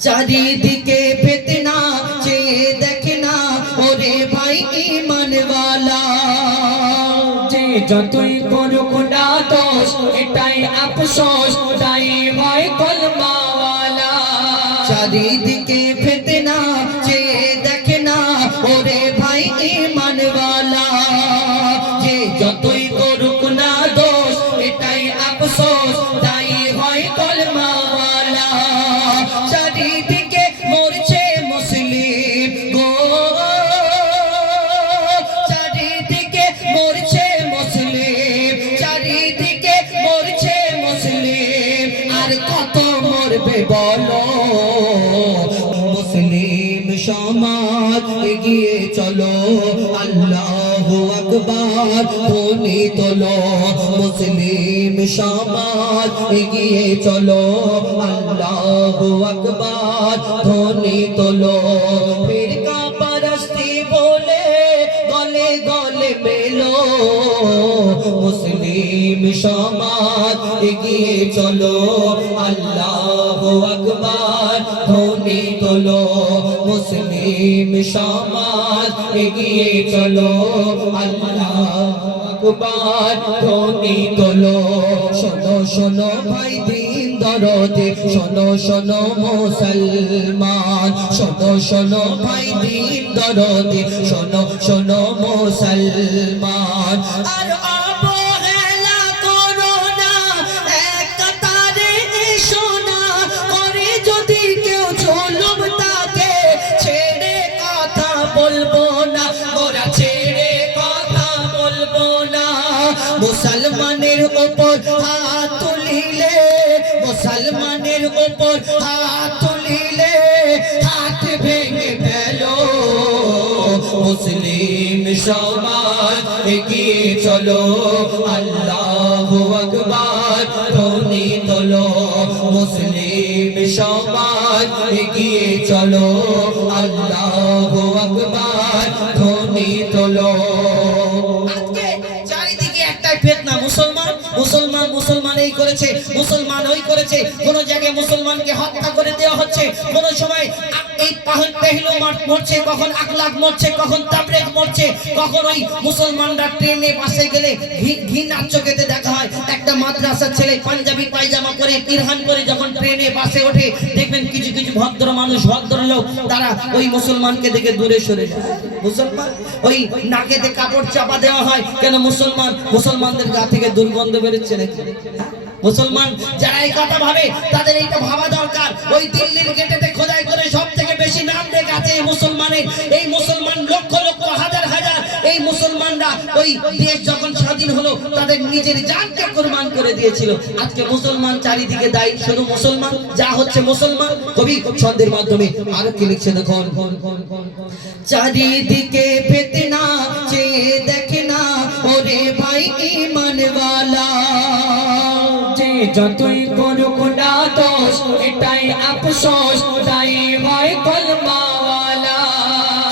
চারিদিকে ফিতনা চেয়ে দেখে না ওরে ভাই ঈমানওয়ালা যে যতই করুক না দোষ এটাই আফসোস তাই ভাই কলমাওয়ালা চারিদিকে ফিতনা চেয়ে দেখে না ওরে ভাই ঈমানওয়ালা যে যতই করুক না দোষ এটাই আফসোস তাই হয় কলমাওয়ালা চারিদিকে মরছে মুসলিম গো চারিদিকে মরছে মুসলিম চারিদিকে মরছে মুসলিম আর কত মরবে বলো মুসলিম সমাজ এগিয়ে চলো আল্লাহু আকবার ধ্বনি তোলো মুসলিম সমাজ এগিয়ে চলো আল্লাহু আকবার ধ্বনি তোলো ফিরকা পরস্তি বলে গলে গলে মেলো মুসলিম সমাজ এগিয়ে চলো আল্লাহু আকবার ধ্বনি তোলো মুসলিম সমাজ এগিয়ে চলো আল্লাহু আকবার ধ্বনি তোলো শোনো শোনো ভাই দিন দরদে শোনো শোনো মুসলমান শোনো শোনো ভাই দিন দরদে শোনো শোনো মুসলমান আর অবহেলা করো না এক কাতারে এসো না করে যদি কেউ জুলুম তাকে ছেড়ে কথা বলবো না ওরা ছেড়ে কথা বলবো না মুসলমানের উপর হাত তুলিলে মুসলমানের উপর হাত তুলিলে হাত ভেঙে ফেলো মুসলিম সমাজ এগিয়ে চলো আল্লাহু আকবার ধ্বনি তোলো মুসলিম সমাজ এগিয়ে চলো আল্লাহু আকবার ধ্বনি তোলো আজকে চারিদিকে একটাই ফিতনা মুসলমান মুসলমান মুসলমান এই করেছে মুসলমান ওই করেছে কোন জায়গায় মুসলমানকে হত্যা করে দেওয়া হচ্ছে কোন সময় এই পেহলু মরছে কখন আকলাক মরছে কখন তাবরেক মরছে কখন ওই মুসলমানরা ট্রেনে বাসে গেলে ঘৃণার চোখেতে দেখা হয় একটা মাদ্রাসার ছেলে পাঞ্জাবি পায়জামা পরে তিরহান পরে যখন ট্রেনে বাসে ওঠে দেখবেন কিছু কিছু ভদ্র মানুষ ভদ্রলোক তারা ওই মুসলমানকে দেখে দূরে সরে যায় মুসলমান ওই নাকেতে কাপড় চাপা দেওয়া হয় কেন মুসলমানদের গা থেকে দুর্গন্ধ বেরোচ্ছে নাকি মুসলমান যারা এই কথা ভাবে তাদের এইটা ভাবা দরকার ওই দিল্লির গেটেতে খোদাই করে সবথেকে বেশি নাম লেখা আছে এই মুসলমানের এই মুসলমান লক্ষ লক্ষ হাজার হাজার এই মুসলমানরা ওই দেশ যখন স্বাধীন হলো তাদের নিজের জানকে কুরবান করে দিয়েছিল আজকে মুসলমান চারিদিকে দায়ী শুধু মুসলমান যা হচ্ছে মুসলমান কবি ছন্দের মাধ্যমে আরো কি লিখছে দেখুন চারিদিকে ফিতনা চেয়ে দেখে না ওরে ভাই ঈমানওয়ালা যতই করুক না দোষ এটাই আফসোস তাই ভাই কলমাওয়ালা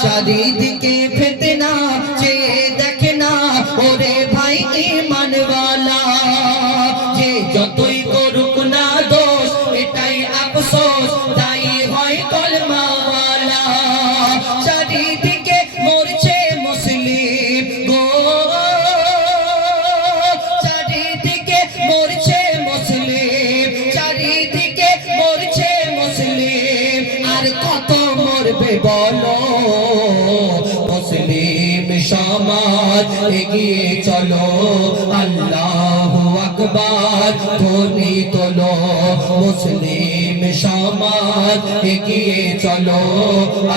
চারিদিকে ফিতনা চেয়ে দেখে না ওরে ভাই ঈমানওয়ালা যে যতই করুক না দোষ এটাই আফসোস তাই হয় কলমাওয়ালা চারিদিকে মরছে মুসলিম গো চারিদিকে মরছে চারিদিকে মরছে মুসলিম আর কত মরবে বলো মুসলিম সমাজ এগিয়ে চলো আল্লাহু আকবার ধ্বনি তোলো মুসলিম সমাজ এগিয়ে চলো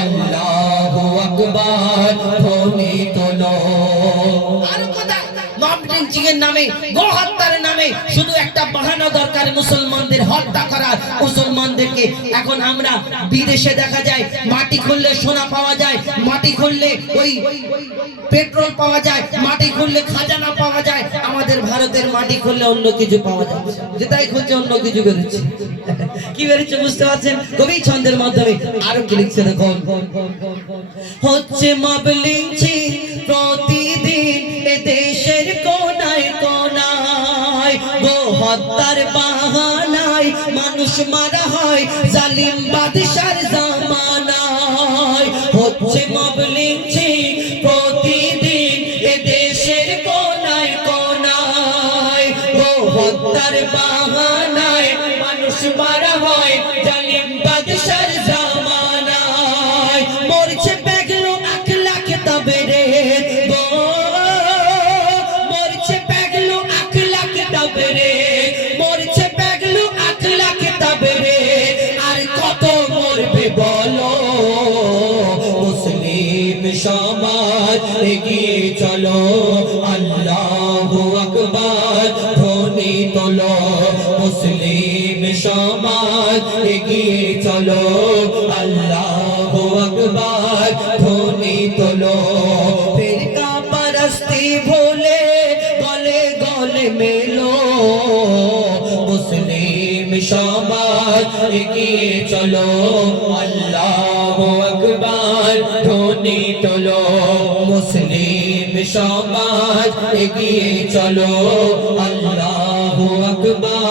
আল্লাহু আকবার ধ্বনি তোলো আর কথা মবলিঞ্চিংয়ের নামে গোহত্যার নামে শুধু একটা বাহানা দরকার মুসলমানদের হত্যা করার মুসলমানদেরকে এখন আমরা বিদেশে দেখা যায় মাটি খুললে সোনা পাওয়া যায় মাটি খুললে ওই পেট্রোল পাওয়া যায় মাটি খুললে খাজানা পাওয়া যায় আমাদের ভারতের মাটি খুললে অন্য কিছু পাওয়া যায় যেটাই খুঁজছে অন্য কিছু বেরোচ্ছে কি বেরোচ্ছে বুঝতে পারছেন কবি ছন্দের মাধ্যমে আরো কি লিখছে দেখুন হচ্ছে মবলিঞ্চিং প্রতিদিন এ দেশের কোনায় কোনায় গো হত্যার বাহানায় মানুষ মারা হয় জালিম বাদশার জামানায় হচ্ছে মব লিঞ্চিং প্রতিদিন এ দেশের কোনায় কোনায় ও হত্যার বাহানায় মানুষ মারা হয় জালিম বাদশার জামানায় মরছে বেগলো 1 লাখ তবে রে মরছে বেগলো 1 লাখ তবে রে মরছে বেগলো 1 লাখ তবে রে আর কত মরবে বলো মুসলিম সমাজ এগিয়ে চলো আল্লাহু আকবার ধ্বনি তোলো মুসলিম সমাজ এগিয়ে চলো আল্লাহু আকবার ধ্বনি তোলো ফিরকা পরস্তি ভুলে গলে গলে মেলো মুসলিম সমাজ এগিয়ে চলো আল্লাহু আকবার ধ্বনি তোলো মুসলিম সমাজ এগিয়ে চলো আল্লাহু আকবার